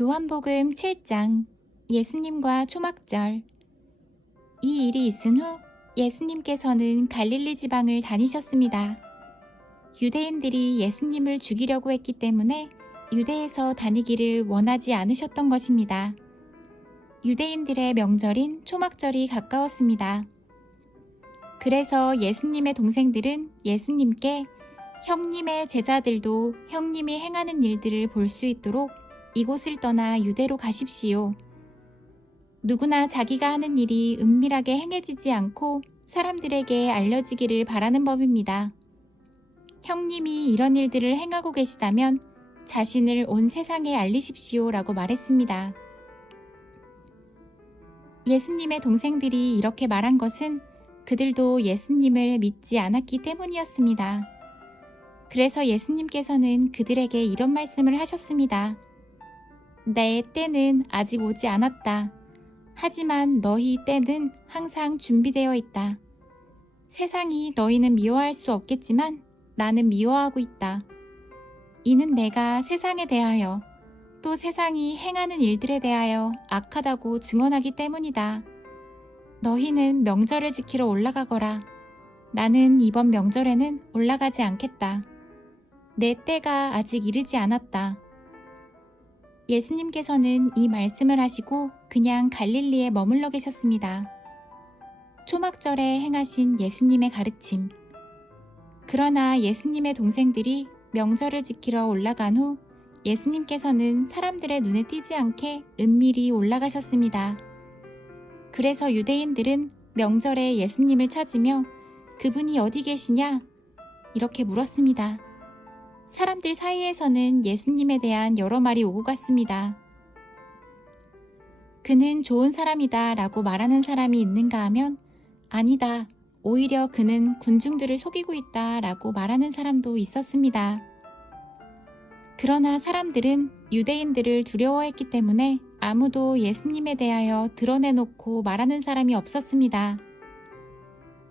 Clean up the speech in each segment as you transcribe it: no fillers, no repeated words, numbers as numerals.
요한복음 7장 예수님과 초막절. 이 일이 있은 후 예수님께서는 갈릴리 지방을 다니셨습니다. 유대인들이 예수님을 죽이려고 했기 때문에 유대에서 다니기를 원하지 않으셨던 것입니다. 유대인들의 명절인 초막절이 가까웠습니다. 그래서 예수님의 동생들은 예수님께 형님의 제자들도 형님이 행하는 일들을 볼 수 있도록 이곳을 떠나 유대로 가십시오. 누구나 자기가 하는 일이 은밀하게 행해지지 않고 사람들에게 알려지기를 바라는 법입니다. 형님이 이런 일들을 행하고 계시다면 자신을 온 세상에 알리십시오 라고 말했습니다. 예수님의 동생들이 이렇게 말한 것은 그들도 예수님을 믿지 않았기 때문이었습니다. 그래서 예수님께서는 그들에게 이런 말씀을 하셨습니다. 내 때는 아직 오지 않았다. 하지만 너희 때는 항상 준비되어 있다. 세상이 너희는 미워할 수 없겠지만 나는 미워하고 있다. 이는 내가 세상에 대하여 또 세상이 행하는 일들에 대하여 악하다고 증언하기 때문이다. 너희는 명절을 지키러 올라가거라. 나는 이번 명절에는 올라가지 않겠다. 내 때가 아직 이르지 않았다. 예수님께서는 이 말씀을 하시고 그냥 갈릴리에 머물러 계셨습니다. 초막절에 행하신 예수님의 가르침. 그러나 예수님의 동생들이 명절을 지키러 올라간 후 예수님께서는 사람들의 눈에 띄지 않게 은밀히 올라가셨습니다. 그래서 유대인들은 명절에 예수님을 찾으며 그분이 어디 계시냐? 이렇게 물었습니다. 사람들 사이에서는 예수님에 대한 여러 말이 오고 갔습니다. 그는 좋은 사람이다 라고 말하는 사람이 있는가 하면 아니다, 오히려 그는 군중들을 속이고 있다 라고 말하는 사람도 있었습니다. 그러나 사람들은 유대인들을 두려워했기 때문에 아무도 예수님에 대하여 드러내놓고 말하는 사람이 없었습니다.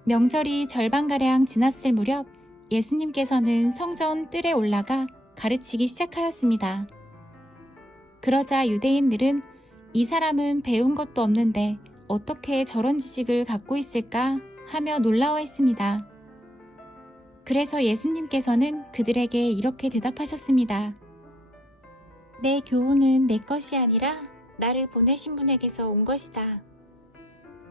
명절이 절반가량 지났을 무렵 예수님께서는 성전 뜰에 올라가 가르치기 시작하였습니다. 그러자 유대인들은 이 사람은 배운 것도 없는데 어떻게 저런 지식을 갖고 있을까 하며 놀라워했습니다. 그래서 예수님께서는 그들에게 이렇게 대답하셨습니다. 내 교훈은 내 것이 아니라 나를 보내신 분에게서 온 것이다.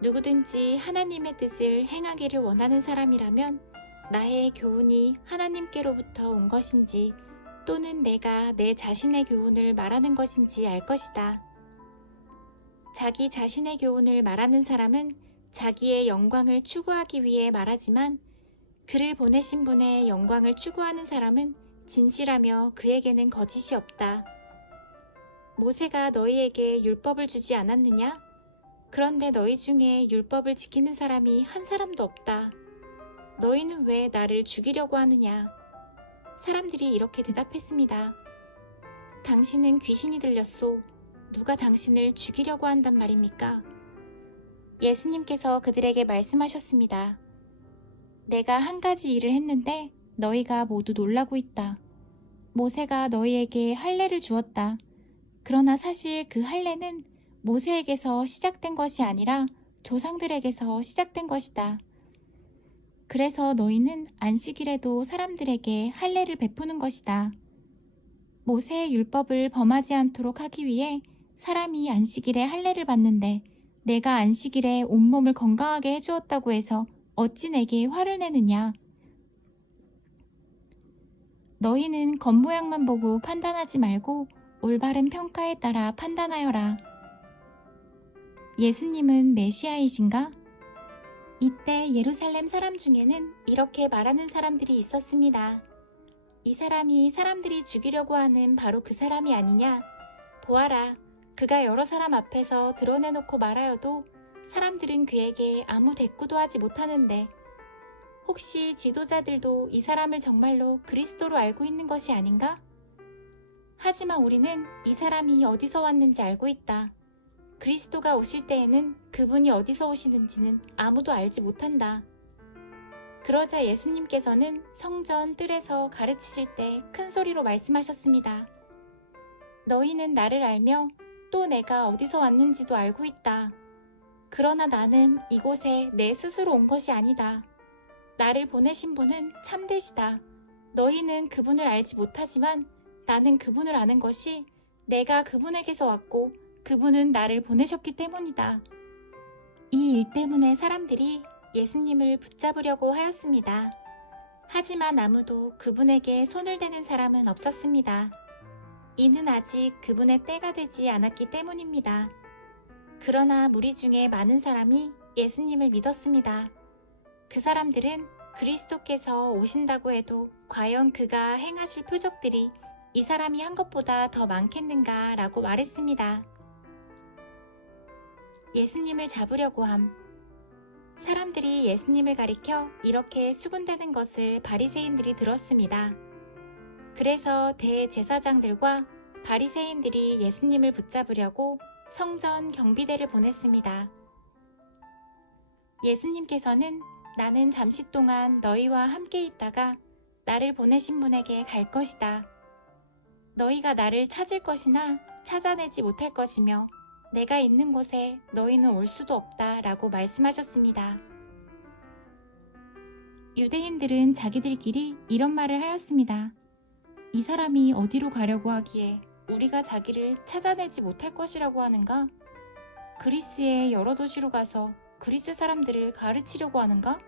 누구든지 하나님의 뜻을 행하기를 원하는 사람이라면 나의 교훈이 하나님께로부터 온 것인지 또는 내가 내 자신의 교훈을 말하는 것인지 알 것이다. 자기 자신의 교훈을 말하는 사람은 자기의 영광을 추구하기 위해 말하지만 그를 보내신 분의 영광을 추구하는 사람은 진실하며 그에게는 거짓이 없다. 모세가 너희에게 율법을 주지 않았느냐? 그런데 너희 중에 율법을 지키는 사람이 한 사람도 없다. 너희는 왜 나를 죽이려고 하느냐? 사람들이 이렇게 대답했습니다. 당신은 귀신이 들렸소. 누가 당신을 죽이려고 한단 말입니까? 예수님께서 그들에게 말씀하셨습니다. 내가 한 가지 일을 했는데 너희가 모두 놀라고 있다. 모세가 너희에게 할례를 주었다. 그러나 사실 그 할례는 모세에게서 시작된 것이 아니라 조상들에게서 시작된 것이다. 그래서 너희는 안식일에도 사람들에게 할례를 베푸는 것이다. 모세의 율법을 범하지 않도록 하기 위해 사람이 안식일에 할례를 받는데 내가 안식일에 온몸을 건강하게 해주었다고 해서 어찌 내게 화를 내느냐? 너희는 겉모양만 보고 판단하지 말고 올바른 평가에 따라 판단하여라. 예수님은 메시아이신가? 이때 예루살렘 사람 중에는 이렇게 말하는 사람들이 있었습니다. 이 사람이 사람들이 죽이려고 하는 바로 그 사람이 아니냐? 보아라, 그가 여러 사람 앞에서 드러내놓고 말하여도 사람들은 그에게 아무 대꾸도 하지 못하는데 혹시 지도자들도 이 사람을 정말로 그리스도로 알고 있는 것이 아닌가? 하지만 우리는 이 사람이 어디서 왔는지 알고 있다. 그리스도가 오실 때에는 그분이 어디서 오시는지는 아무도 알지 못한다. 그러자 예수님께서는 성전 뜰에서 가르치실 때 큰 소리로 말씀하셨습니다. 너희는 나를 알며 또 내가 어디서 왔는지도 알고 있다. 그러나 나는 이곳에 내 스스로 온 것이 아니다. 나를 보내신 분은 참되시다. 너희는 그분을 알지 못하지만 나는 그분을 아는 것이 내가 그분에게서 왔고 그분은 나를 보내셨기 때문이다. 이 일 때문에 사람들이 예수님을 붙잡으려고 하였습니다. 하지만 아무도 그분에게 손을 대는 사람은 없었습니다. 이는 아직 그분의 때가 되지 않았기 때문입니다. 그러나 무리 중에 많은 사람이 예수님을 믿었습니다. 그 사람들은 그리스도께서 오신다고 해도 과연 그가 행하실 표적들이 이 사람이 한 것보다 더 많겠는가 라고 말했습니다. 예수님을 잡으려고 함. 사람들이 예수님을 가리켜 이렇게 수군대는 것을 바리새인들이 들었습니다. 그래서 대제사장들과 바리새인들이 예수님을 붙잡으려고 성전 경비대를 보냈습니다. 예수님께서는 나는 잠시 동안 너희와 함께 있다가 나를 보내신 분에게 갈 것이다. 너희가 나를 찾을 것이나 찾아내지 못할 것이며 내가 있는 곳에 너희는 올 수도 없다 라고 말씀하셨습니다. 유대인들은 자기들끼리 이런 말을 하였습니다. 이 사람이 어디로 가려고 하기에 우리가 자기를 찾아내지 못할 것이라고 하는가? 그리스의 여러 도시로 가서 그리스 사람들을 가르치려고 하는가?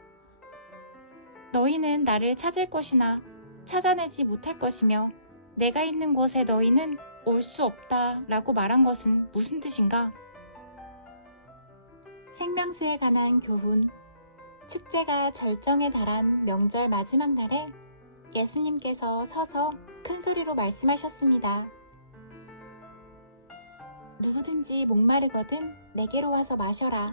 너희는 나를 찾을 것이나 찾아내지 못할 것이며 내가 있는 곳에 너희는 올 수 없다 라고 말한 것은 무슨 뜻인가? 생명수에 관한 교훈. 축제가 절정에 달한 명절 마지막 날에 예수님께서 서서 큰 소리로 말씀하셨습니다. 누구든지 목마르거든 내게로 와서 마셔라.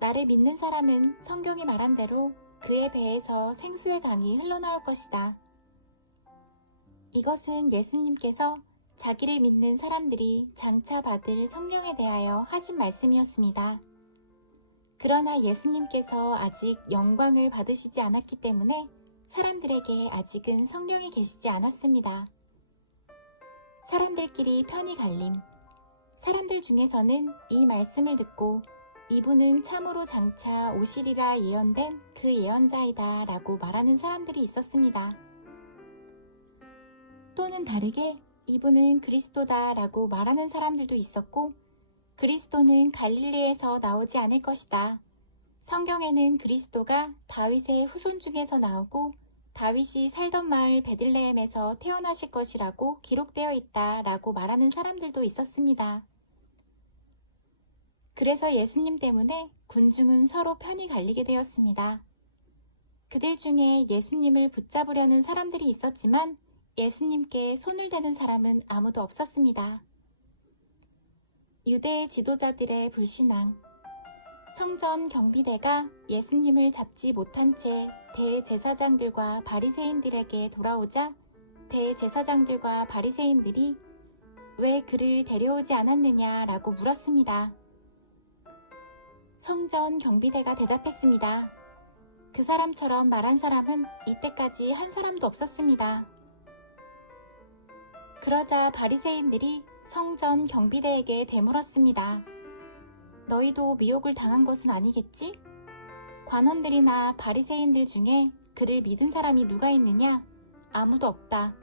나를 믿는 사람은 성경이 말한 대로 그의 배에서 생수의 강이 흘러나올 것이다. 이것은 예수님께서 자기를 믿는 사람들이 장차 받을 성령에 대하여 하신 말씀이었습니다. 그러나 예수님께서 아직 영광을 받으시지 않았기 때문에 사람들에게 아직은 성령이 계시지 않았습니다. 사람들끼리 편이 갈림. 사람들 중에서는 이 말씀을 듣고 이분은 참으로 장차 오시리라 예언된 그 예언자이다 라고 말하는 사람들이 있었습니다. 또는 다르게 이분은 그리스도다 라고 말하는 사람들도 있었고 그리스도는 갈릴리에서 나오지 않을 것이다. 성경에는 그리스도가 다윗의 후손 중에서 나오고 다윗이 살던 마을 베들레헴에서 태어나실 것이라고 기록되어 있다 라고 말하는 사람들도 있었습니다. 그래서 예수님 때문에 군중은 서로 편이 갈리게 되었습니다. 그들 중에 예수님을 붙잡으려는 사람들이 있었지만 예수님께 손을 대는 사람은 아무도 없었습니다. 유대 지도자들의 불신앙. 성전 경비대가 예수님을 잡지 못한 채 대제사장들과 바리새인들에게 돌아오자 대제사장들과 바리새인들이 왜 그를 데려오지 않았느냐라고 물었습니다. 성전 경비대가 대답했습니다. 그 사람처럼 말한 사람은 이때까지 한 사람도 없었습니다. 그러자 바리새인들이 성전 경비대에게 되물었습니다. 너희도 미혹을 당한 것은 아니겠지? 관원들이나 바리새인들 중에 그를 믿은 사람이 누가 있느냐? 아무도 없다.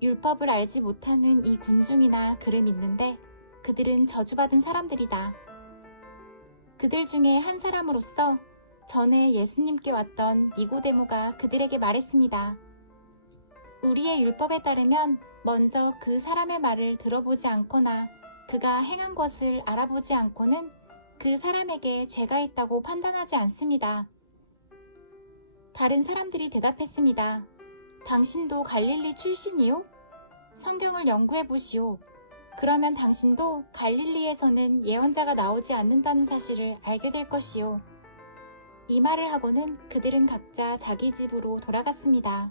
율법을 알지 못하는 이 군중이나 그를 믿는데 그들은 저주받은 사람들이다. 그들 중에 한 사람으로서 전에 예수님께 왔던 니고데모가 그들에게 말했습니다. 우리의 율법에 따르면 먼저 그 사람의 말을 들어보지 않거나 그가 행한 것을 알아보지 않고는 그 사람에게 죄가 있다고 판단하지 않습니다. 다른 사람들이 대답했습니다. 당신도 갈릴리 출신이요? 성경을 연구해 보시오. 그러면 당신도 갈릴리에서는 예언자가 나오지 않는다는 사실을 알게 될 것이요. 이 말을 하고는 그들은 각자 자기 집으로 돌아갔습니다.